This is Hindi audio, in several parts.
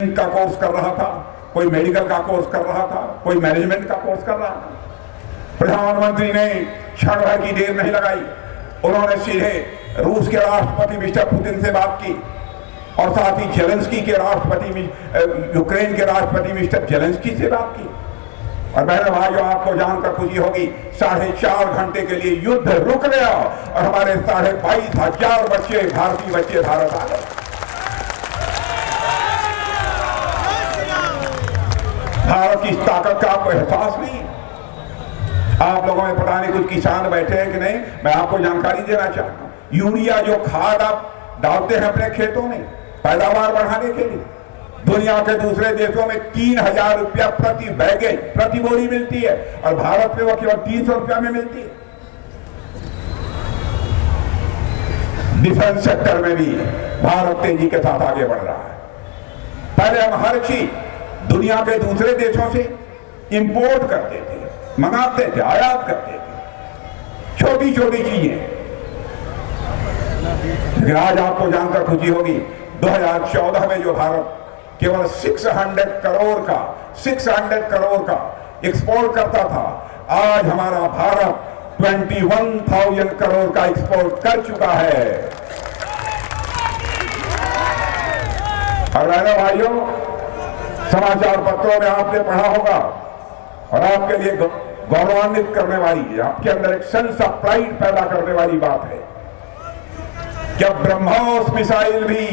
का कोर्स कर रहा था, कोई मेडिकल का कोर्स कर रहा था, कोई मैनेजमेंट का कोर्स कर रहा था। प्रधानमंत्री ने क्षण भर की देर नहीं लगाई, उन्होंने सीधे रूस के राष्ट्रपति मिस्टर पुतिन से बात की और साथ ही जेलेंस्की के राष्ट्रपति, यूक्रेन के राष्ट्रपति मिस्टर जेलेंस्की से बात की। और बहनों भाइयों, आपको जानकर खुशी होगी, 4.5 घंटे के लिए युद्ध रुक गया और हमारे 22,500 बच्चे, भारतीय बच्चे भारत आ गए। भारत की ताकत का आपको एहसास नहीं? आप लोगों में पता नहीं कुछ किसान बैठे हैं कि नहीं, मैं आपको जानकारी देना चाहता हूं। यूरिया जो खाद आप डालते हैं अपने खेतों में पैदावार बढ़ाने के लिए, दुनिया के दूसरे देशों में 3,000 रुपया प्रति बैगेज, प्रति बोरी मिलती है और भारत में वो केवल 300 रुपया में मिलती है। डिफेंस सेक्टर में भी भारत तेजी के साथ आगे बढ़ रहा है। पहले हम हर चीज दुनिया के दूसरे देशों से इंपोर्ट करते थे, मंगाते थे, आयात करते थे, छोटी छोटी चीजें। लेकिन आज आपको जानकर खुशी होगी, 2014 में जो भारत केवल 600 करोड़ का एक्सपोर्ट करता था, आज हमारा भारत 21,000 करोड़ का एक्सपोर्ट कर चुका है। और बहनों भाइयों, समाचार पत्रों में आपने पढ़ा होगा और आपके लिए गौरवान्वित करने वाली, आपके अंदर एक सेंस ऑफ प्राइड पैदा करने वाली बात है कि अब ब्रह्मोस मिसाइल भी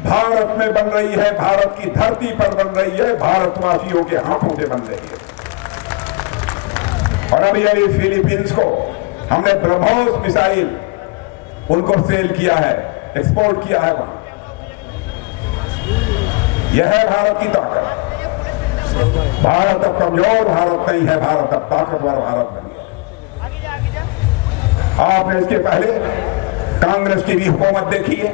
भारत में बन रही है, भारत की धरती पर बन रही है, भारतवासियों के हाथों से बन रही है। और अभी अभी फिलीपींस को हमने ब्रह्मोस मिसाइल उनको सेल किया है, एक्सपोर्ट किया है वहां। यह है भारत की ताकत। भारत अब कमजोर भारत नहीं है, भारत अब ताकतवर भारत बन गया। आपने इसके पहले कांग्रेस की भी हुकूमत देखी है,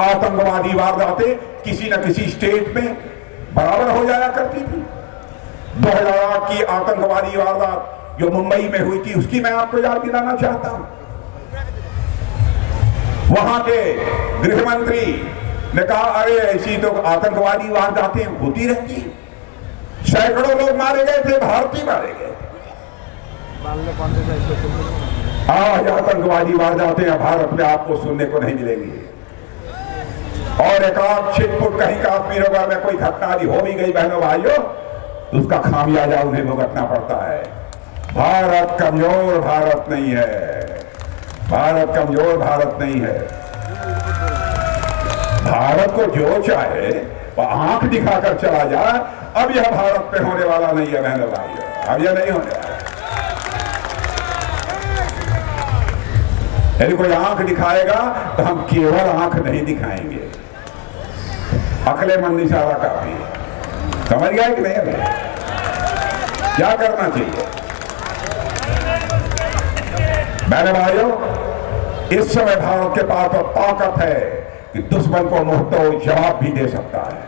आतंकवादी वारदातें किसी न किसी स्टेट में बराबर हो जाया करती थी। 2008 की आतंकवादी वारदात जो मुंबई में हुई थी, उसकी मैं आपको याद दिलाना चाहता हूं। वहां के गृह मंत्री ने कहा, अरे ऐसी तो आतंकवादी वारदातें होती रहती, सैकड़ों लोग मारे गए थे, भारतीय मारे गए थे। आज आतंकवादी वारदातें भारत में आपको सुनने को नहीं मिलेंगी। और एक आध छिटपुट कहीं काश्मीर वगैरह में कोई घटना हो भी गई बहनों भाइयों, तो उसका खामियाजा उन्हें भुगतना पड़ता है। भारत कमजोर भारत नहीं है, भारत कमजोर भारत नहीं है। भारत को जो चाहे वो आंख दिखाकर चला जाए, अब यह भारत पे होने वाला नहीं है बहनों भाइयों, अब यह नहीं होने वाला। यदि कोई आंख दिखाएगा तो हम केवल आंख नहीं दिखाएंगे, अकलेमंद इशारा काफी है। समझ गया कि नहीं? अभी क्या करना चाहिए मेरे भाइयों? इस समय भारत के पास तो ताकत है कि दुश्मन को मुंहतोड़ जवाब भी दे सकता है।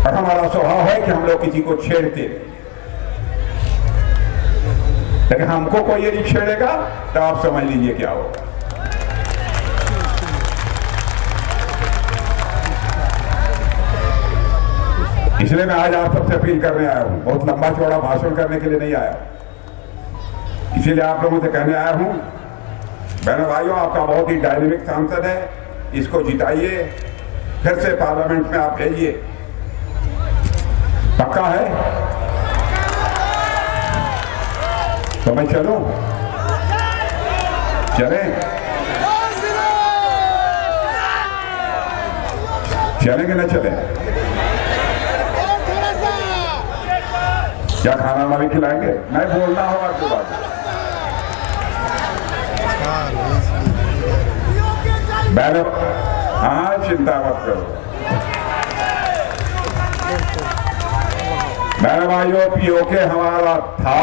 और हमारा स्वभाव है कि हम लोग किसी को छेड़ते, लेकिन हमको कोई यदि छेड़ेगा तो आप समझ लीजिए क्या होगा। इसलिए मैं आज आप सबसे अपील करने आया हूं, बहुत लंबा चौड़ा भाषण करने के लिए नहीं आया, इसीलिए आप लोगों से कहने आया हूं, बहनों भाइयों, आपका बहुत ही डायनेमिक सांसद है, इसको जिताइए, फिर से पार्लियामेंट में आप भेजिए। पक्का है? तो मैं चलूं? चलें? चलेंगे ना चलें? क्या खाना वाना भी खिलाएंगे? नहीं बोलना होगा आपके बात। मैंने हाँ, चिंता मत करो मेरे भाइयों, पीओके हमारा था,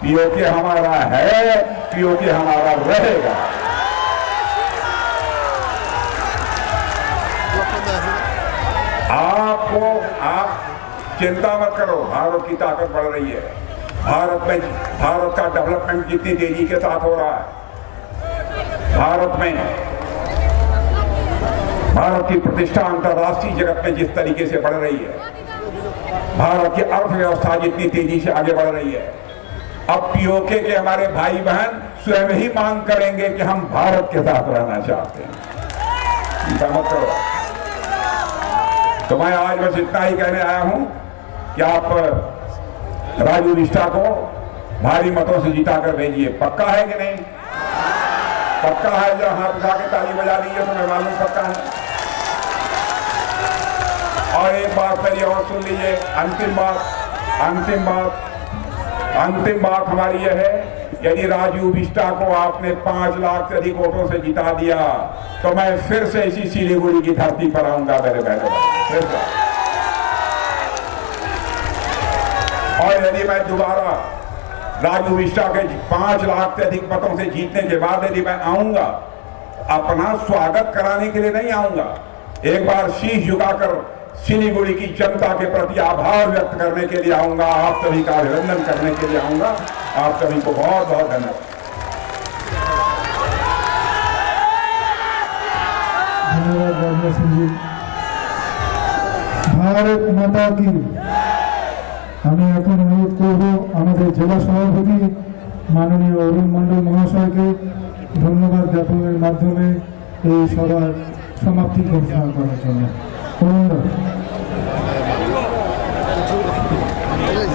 पीओके हमारा है, पीओके हमारा रहेगा। आप चिंता मत करो, भारत की ताकत बढ़ रही है। भारत का डेवलपमेंट जितनी तेजी के साथ हो रहा है, भारत में भारत की प्रतिष्ठा अंतर्राष्ट्रीय जगत में जिस तरीके से बढ़ रही है, भारत की अर्थव्यवस्था जितनी तेजी से आगे बढ़ रही है, अब पीओके के हमारे भाई बहन स्वयं ही मांग करेंगे कि हम भारत के साथ रहना चाहते हैं। चिंता मत करो। तो मैं आज बस इतना ही कहने आया हूं कि आप राजू बिष्टा को भारी मतों से जिताकर भेजिए। पक्का है कि नहीं? पक्का है? जरा हाथ उठा के ताली बजा दीजिए तो मैं मालूम पक्का है। और एक बात मेरी और सुन लीजिए, अंतिम बात हमारी यह है, यदि राजू बिष्टा को आपने 5 लाख से अधिक वोटों से जिता दिया तो मैं फिर से इसी सिलीगुड़ी की धरती पर आऊंगा मेरे बहनों, फिर से। और यदि मैं दोबारा राजू बिष्टा के 5 लाख से अधिक मतों से जीतने के बाद यदि मैं आऊंगा, अपना स्वागत कराने के लिए नहीं आऊंगा, एक बार शीश झुकाकर सिलीगुड़ी की जनता के प्रति आभार व्यक्त करने के लिए आऊंगा, आप सभी का अभिनंदन करने के लिए आऊंगा। आप सभी को बहुत बहुत धन्यवाद। धन्यवाद राजनाथ सिंह जी। भारत माता की। আমি এখন অনুরোধ করব আমাদের জেলা সভাপতি মাননীয় অরুণ মণ্ডল মহাশয়কে ধন্যবাদ জ্ঞাপনের মাধ্যমে এই সভার সমাপ্তি ঘোষণা করার জন্য। অনুরোধ।